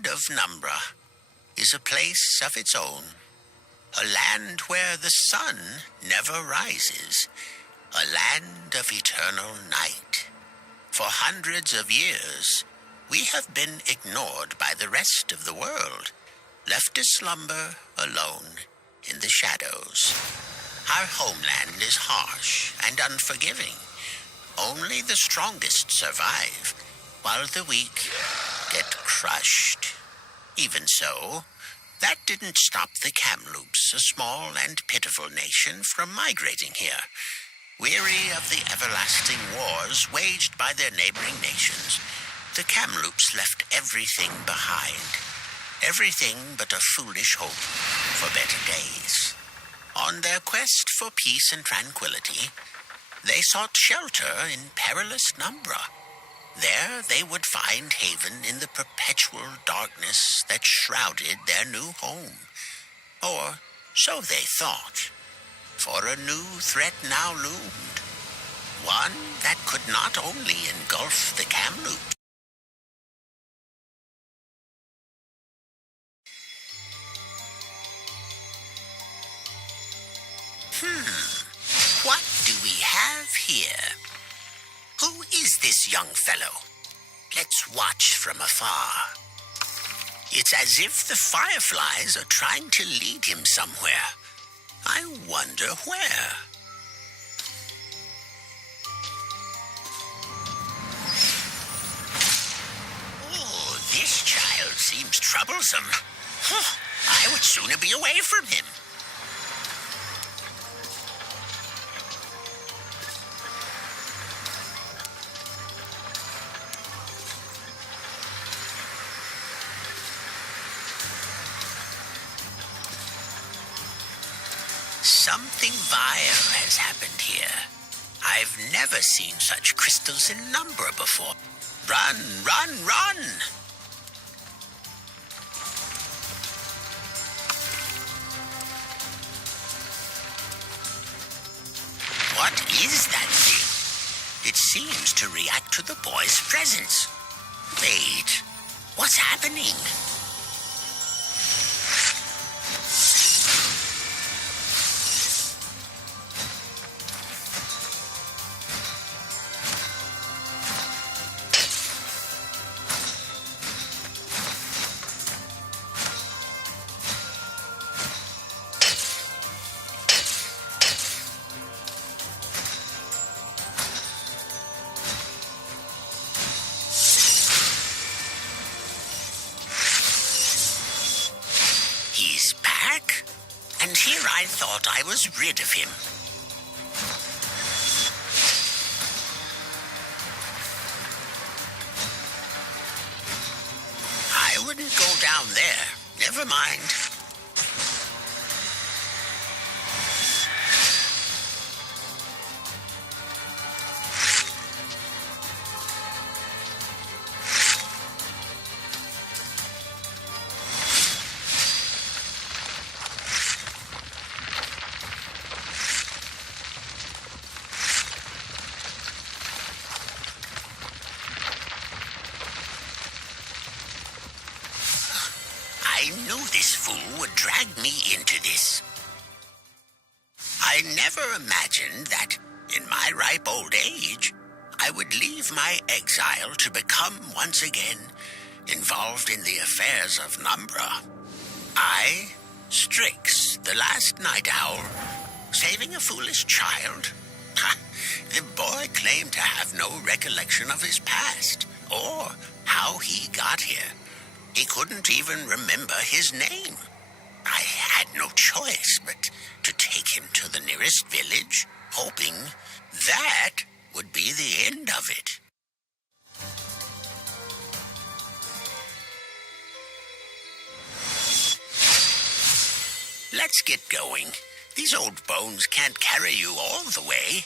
land of Numbra is a place of its own. A land where the sun never rises. A land of eternal night. For hundreds of years, we have been ignored by the rest of the world, left to slumber alone in the shadows. Our homeland is harsh and unforgiving. Only the strongest survive, while the weak get crushed. Even so, that didn't stop the Kamloops, a small and pitiful nation, from migrating here. Weary of the everlasting wars waged by their neighboring nations, the Kamloops left everything behind. Everything but a foolish hope for better days. On their quest for peace and tranquility, they sought shelter in perilous Numbra. There they would find haven in the perpetual darkness that shrouded their new home. Or so they thought. For a new threat now loomed. One that could not only engulf the Kamloops. What do we have here? Who is this young fellow? Let's watch from afar. It's as if the fireflies are trying to lead him somewhere. I wonder where. Oh, this child seems troublesome. I would sooner be away from him. Something vile has happened here. I've never seen such crystals in Numbra before. Run, run, run! What is that thing? It seems to react to the boy's presence. Wait, what's happening? I thought I was rid of him. I wouldn't go down there. Never mind. I knew this fool would drag me into this. I never imagined that, in my ripe old age, I would leave my exile to become once again involved in the affairs of Numbra. I, Strix, the last night owl, saving a foolish child? The boy claimed to have no recollection of his past, or how he got here. He couldn't even remember his name. I had no choice but to take him to the nearest village, hoping that would be the end of it. Let's get going. These old bones can't carry you all the way.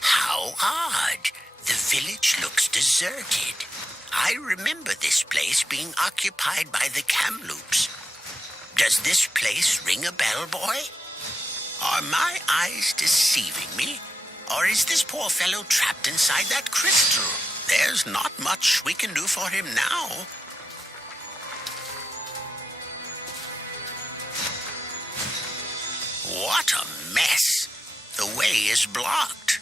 How odd. The village looks deserted. I remember this place being occupied by the Kamloops. Does this place ring a bell, boy? Are my eyes deceiving me? Or is this poor fellow trapped inside that crystal There's not much we can do for him now. What a mess! The way is blocked.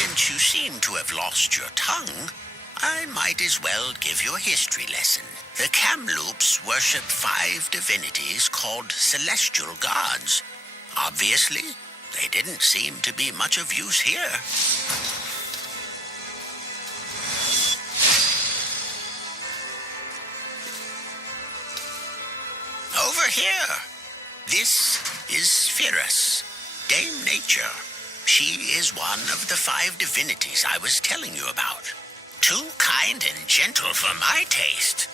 Since you seem to have lost your tongue, I might as well give you a history lesson. The Kamloops worship 5 divinities called celestial gods. Obviously, they didn't seem to be much of use here. Over here. This is Pyrrhus, Dame Nature. She is one of the 5 divinities I was telling you about. Too kind and gentle for my taste.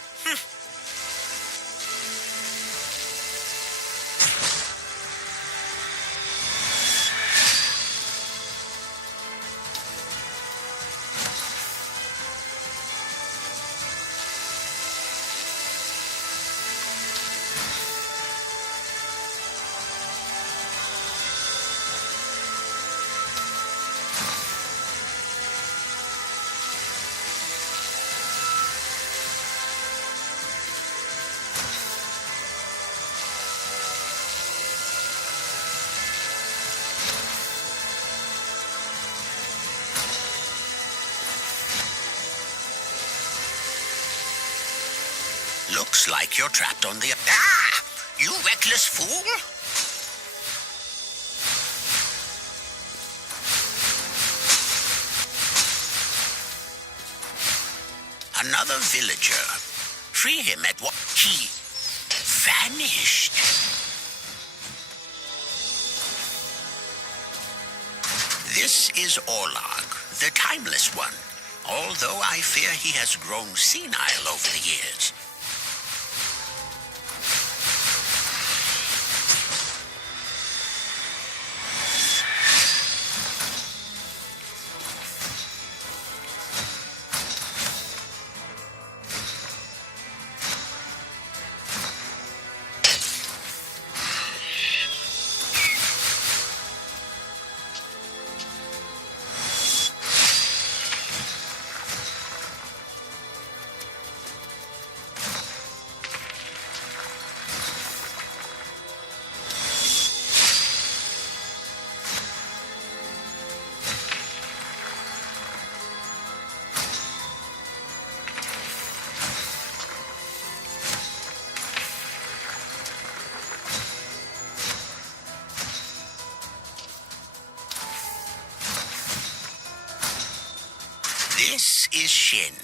Looks like you're trapped on the... Ah! You reckless fool! Another villager. Free him at what? He vanished. This is Orlog, the timeless one, although I fear he has grown senile over the years. This is Shin,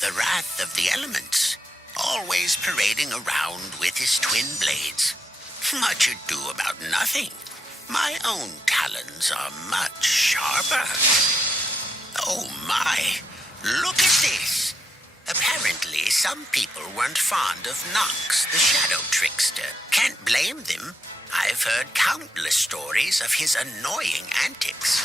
the wrath of the elements, always parading around with his twin blades. Much ado about nothing. My own talons are much sharper. Oh my, look at this. Apparently, some people weren't fond of Nox, the shadow trickster. Can't blame them. I've heard countless stories of his annoying antics.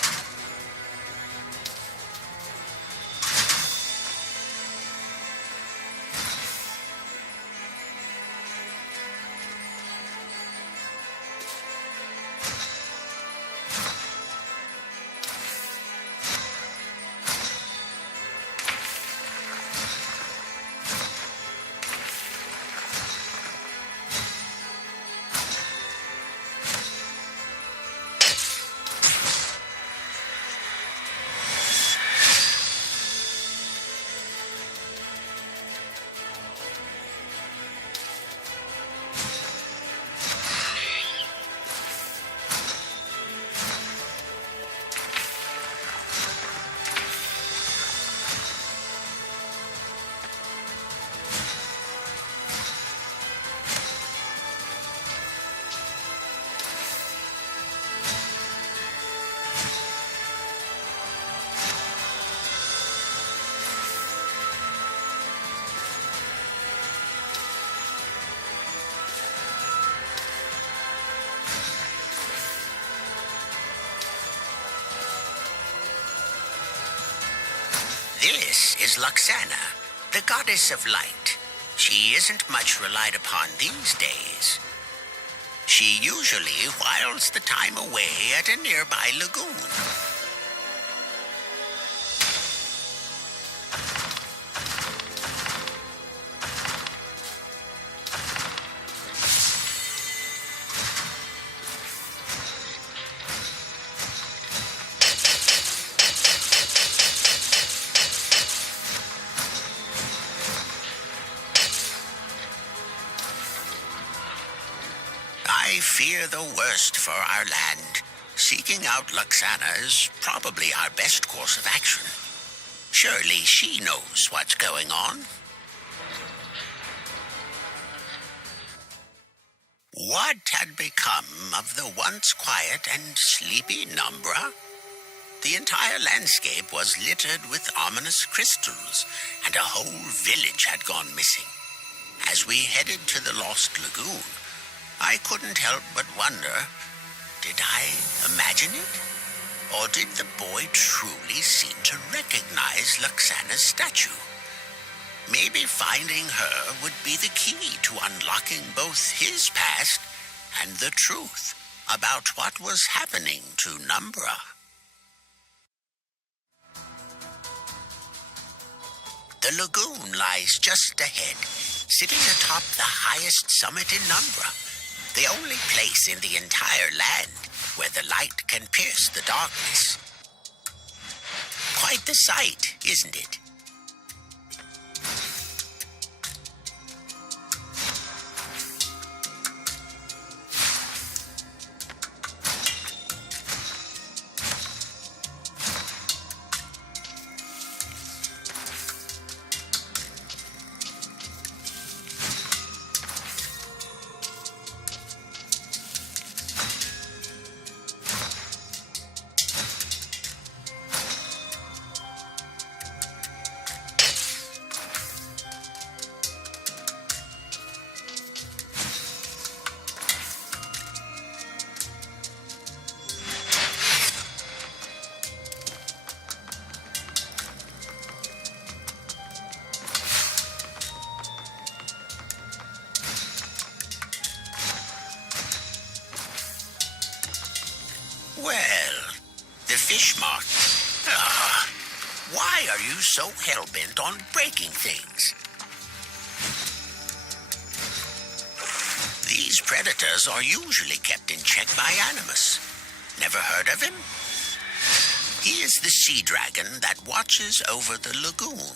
This is Luxana, the goddess of light. She isn't much relied upon these days. She usually whiles the time away at a nearby lagoon. I fear the worst for our land. Seeking out Luxana is probably our best course of action. Surely she knows what's going on. What had become of the once quiet and sleepy Numbra? The entire landscape was littered with ominous crystals, and a whole village had gone missing. As we headed to the lost lagoon, I couldn't help but wonder, did I imagine it? Or did the boy truly seem to recognize Luxana's statue? Maybe finding her would be the key to unlocking both his past and the truth about what was happening to Numbra. The lagoon lies just ahead, sitting atop the highest summit in Numbra. The only place in the entire land where the light can pierce the darkness. Quite the sight, isn't it? Well, the fish mark. Why are you so hell-bent on breaking things? These predators are usually kept in check by Animus. Never heard of him? He is the sea dragon that watches over the lagoon.